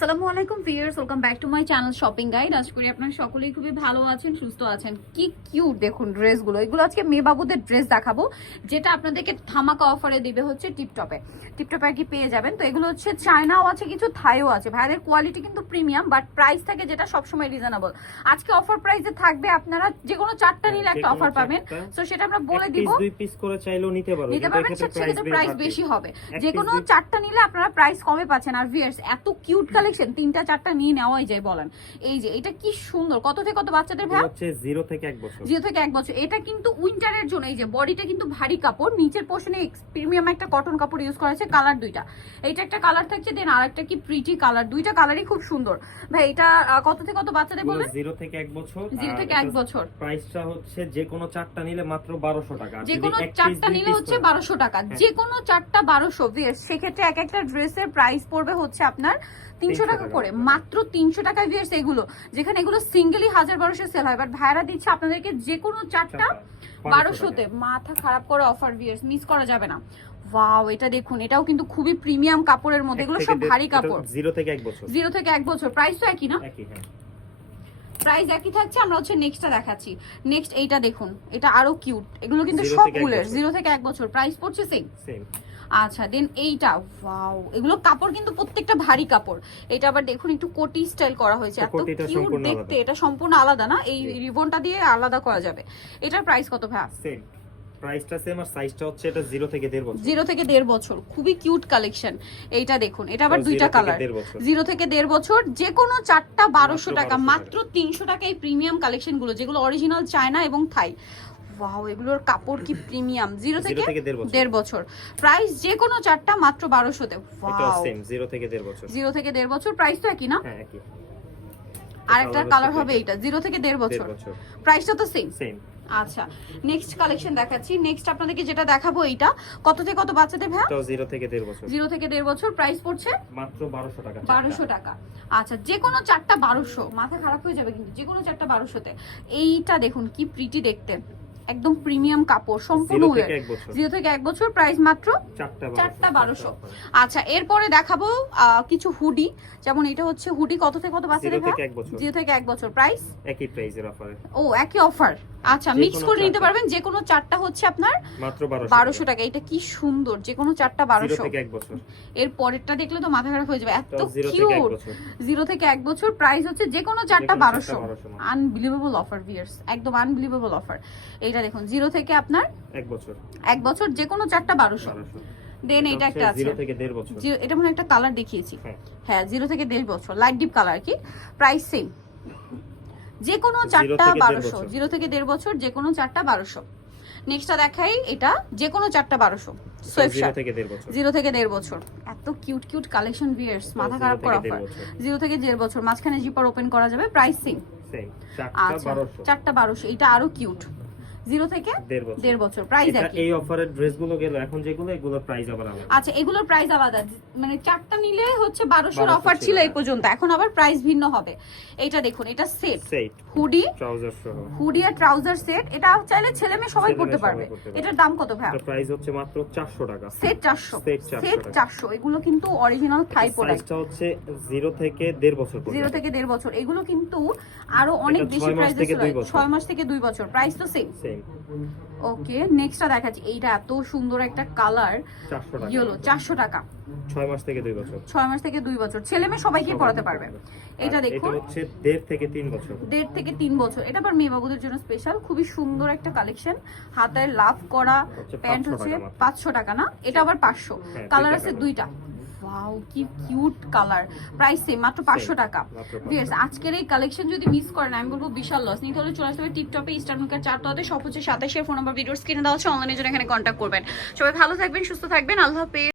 আসসালামু আলাইকুম viewers welcome back to my channel shopping guide. আশা করি আপনারা সকলেই খুবই ভালো আছেন সুস্থ আছেন। কি কিউট দেখুন ড্রেসগুলো। এগুলো আজকে মেয়ে বাবুদের ড্রেস দেখাবো যেটা আপনাদেরকে ধামাকা অফারে দিবে হচ্ছে টিপটপে। টিপটপে আর কি পেয়ে যাবেন। তো এগুলো হচ্ছে চায়নাও আছে কিছু থাইও আছে। ভাইদের কোয়ালিটি কিন্তু প্রিমিয়াম বাট প্রাইস থাকে যেটা সবসময় রিজনেবল আজকে অফার প্রাইসে থাকবে আপনারা যে কোনো চারটা নিলে একটা অফার পাবেন। তো সেটা আমরা বলে দিব। দুই পিস করে চাইলেও নিতে পারবে নিতে পারবেন সেক্ষেত্রে প্রাইস বেশি। হবে। যে কোনো চারটা নিলে আপনারা প্রাইস কমে পাচ্ছেন। আর ভিয়ার্স এত কিউট কালেকশন তিনটা চারটা নিয়ে নেওয়াই যায় বলেন। এই যে এটা কি সুন্দর। কত থেকে কত বাচ্চাদের ভাই? হচ্ছে জিরো থেকে এক বছর। জিরো থেকে এক বছর। এটা কিন্তু উইন্টারের জন্য এই যে বডিটা কিন্তু ভারী কাপড়। নিচের পোর্শনে প্রিমিয়াম একটা কটন কাপড় ইউজ করা আছে কালার দুইটা। এটা একটা কালার থাকছে দেন আর একটা কি প্রিটি কালার দুইটা কালারই খুব সুন্দর। ভাই এটা কত থেকে কত বাচ্চাদের বলেন জিরো থেকে এক বছর। জিরো থেকে এক বছর। প্রাইসটা হচ্ছে যে কোনো চারটা নিলে মাত্র বারোশো টাকা। যে কোনো চারটা নিলে হচ্ছে করে- বারোশো টাকা। হ্যাঁ। যে কোনো চারটা বারোশো। সেক্ষেত্রে এক একটা ড্রেসের প্রাইস পড়বে হচ্ছে আপনার তিনশো টাকা টাকা করে। মাত্র তিনশো টাকায় ভিয়ার্স এগুলো। যেখানে এগুলো সিঙ্গেলি হাজার বারোশো সেল হয় বাট ভাইরা দিচ্ছে আপনাদেরকে যে কোনো চারটা বারোশোতে। মাথা খারাপ করে অফার ভিয়ার্স মিস করা যাবে না। ওয়াও এটা দেখুন এটাও কিন্তু খুবই প্রিমিয়াম কাপড়ের মধ্যে এগুলো সব ভারী কাপড়। জিরো থেকে এক বছর। জিরো থেকে এক বছর প্রাইস তো একই না? একই হ্যাঁ। প্রাইস একই থাকছে আমরা হচ্ছে নেক্সটটা দেখাচ্ছি। নেক্সট এইটা দেখুন এটা আরও কিউট এগুলো কিন্তু সব ফুলের জিরো থেকে এক বছর প্রাইস পড়ছে সেম সেম আচ্ছা দেন এইটা ওয়াও এগুলো কাপড় কিন্তু প্রত্যেকটা ভারী কাপড়। এটা আবার দেখুন একটু কোটি স্টাইল করা হয়েছে এত কিউট দেখতে এটা সম্পূর্ণ আলাদা না? এই রিবনটা দিয়ে আলাদা করা যাবে। এটার প্রাইস কত ভাই সেম প্রাইসটা সেম আর সাইজটা হচ্ছে এটা জিরো থেকে দেড় বছর। জিরো থেকে দেড় বছর। খুবই কিউট কালেকশন এইটা দেখুন এটা আবার দুইটা কালার দেড় বছর। জিরো থেকে দেড় বছর যে কোনো চারটা বারোশো মাত্র টাকা মাত্র তিনশো টাকা এই প্রিমিয়াম কালেকশনগুলো যেগুলো অরিজিনাল চায়না এবং থাই ওয়াও এগুলোর কাপড় কি প্রিমিয়াম জিরো থেকে দেড় বছর। প্রাইস যে কোনো চারটা মাত্র বারোশোতে ওয়াও সেম জিরো থেকে দেড় বছর। জিরো থেকে দেড় বছর। প্রাইস তো একই না? হ্যাঁ আর একটা কালার হবে। এটা। জিরো থেকে দেড় বছর। প্রাইসটা তো সেম সেম আচ্ছা নেক্সট কালেকশন দেখাচ্ছি। নেক্সট আপনাদেরকে যেটা দেখাবো এইটা কত থেকে কত বাচ্চাদের ভাই এটাও জিরো থেকে দেড় বছর। জিরো থেকে দেড় বছর। প্রাইস পড়ছে? মাত্র বারোশো টাকা চারটা। বারোশো টাকা। আচ্ছা যে কোনো চারটা বারোশো। মাথা খারাপ হয়ে যাবে কিন্তু যে কোনো চারটা বারোশোতে। এইটা দেখুন কি প্রিটি দেখতে। একদম প্রিমিয়াম কাপড় সম্পূর্ণ জিরো থেকে এক বছর। জিরো থেকে এক বছর প্রাইস মাত্র চারটা বারোশো। আচ্ছা এরপরে দেখাবো কিছু হুডি যেমন এটা হচ্ছে হুডি কত থেকে কত বাচ্চাদের থেকে জিরো থেকে এক বছর প্রাইস একই প্রাইসের অফারে ও একই অফার আচ্ছা মিক্স করে নিতে পারবেন যে কোনো চারটা হচ্ছে আপনার মাত্র বারোশো টাকা। এটা কি সুন্দর যে কোনো চারটা বারোশো। থেকে এক বছর। এর পরেরটা দেখলে তো মাথা খারাপ হয়ে যাবে। এত এটাও জিরো থেকে এক কিউট বছর। থেকে এক বছর প্রাইস হচ্ছে যে কোনো চারটা বারোশো। চারটা 1200 আনবিলিভেবল অফার ভিয়ার্স একদম আনবিলিভেবল অফার এইটা দেখুন জিরো থেকে আপনার এক বছর। এক বছর যে কোনো চারটা বারোশো। দেন এটা একটা আছে। জিরো থেকে দেড় বছর। এটা মানে একটা কালার দেখিয়েছি। হ্যাঁ। হ্যাঁ জিরো থেকে দেড় বছর। লাইট ডিপ কালার কি? প্রাইস সেম যে কোনো চারটা বারোশো জিরো থেকে দেড় বছর যে কোনো চারটা বারোশো। নেক্সটটা দেখাই এটা যে কোনো চারটা বারোশো। জিরো থেকে দেড় বছর। জিরো থেকে দেড় বছর। এত কিউট কিউট কালেকশন বিয়ার্স মাথা খারাপ করা অফার জিরো থেকে দেড় বছর। মাঝখানে জিপার ওপেন করা যাবে প্রাইস আচ্ছা চারটা বারোশো এটা আরও কিউট জিরো থেকে দেড় বছর। প্রাইস একই। এই অফারের ড্রেসগুলো এখন যেগুলো এগুলোর প্রাইস আবার আলাদা। আচ্ছা এগুলোর প্রাইস আলাদা। মানে চারটা নিলে হচ্ছে বারোশোর 1200 অফার ছিল এই পর্যন্ত এখন আবার প্রাইস ভিন্ন হবে। এইটা দেখুন এটা সেট হুডি ট্রাউজার সহ। হুডি আর ট্রাউজার সেট এটা চাইলে ছেলে মেয়ে সবাই পড়তে পারবে। এটার দাম কত ভাই এটা প্রাইস হচ্ছে মাত্র চারশো টাকা। সেট 400 সেট টাকা। চারশো। এগুলো কিন্তু অরিজিনাল থাই প্রোডাক্ট সাইজটা হচ্ছে জিরো থেকে দেড় বছর পর্যন্ত। জিরো থেকে দেড় বছর। এগুলো কিন্তু আরও অনেক বেশি প্রাইস থেকে দুই ছয় মাস থেকে দুই বছর। প্রাইস তো সেম ওকে নেক্সটটা দেখাচ্ছি। এইটা এত সুন্দর একটা কালার ইয়েলো চারশো টাকা। ছয় মাস থেকে দুই বছর। ছয় মাস থেকে দুই বছর। ছেলে মেয়ে সবাইকে সবাই পড়াতে পারবে। এটা দেখুন। এটা হচ্ছে দেড় থেকে তিন বছর। দেড় থেকে তিন বছর। এটা আবার মেয়ে বাবুদের জন্য স্পেশাল খুবই সুন্দর একটা কালেকশন হাতায় লাভ করা প্যান্ট হচ্ছে। পাঁচশো টাকা না? এটা আবার পাঁচশো। হ্যাঁ, কালার আছে দুইটা। ওয়াও কি কিউট কালার প্রাইস সেম মাত্র পাঁচশো টাকা। ভিয়ার্স আজকের এই কালেকশন যদি মিস করেন আমি বলব বিশাল লস নিতে হলে চলে আসতে হবে টিপটপে ইস্টার্নকার চারটাতে সব হচ্ছে সাতাশের ফোন নাম্বার ভিডিওর স্ক্রিনে দেওয়া হচ্ছে অনলাইনের জন্য এখানে কন্ট্যাক্ট করবেন। সবাই ভালো থাকবেন সুস্থ থাকবেন আল্লাহ হাফেজ।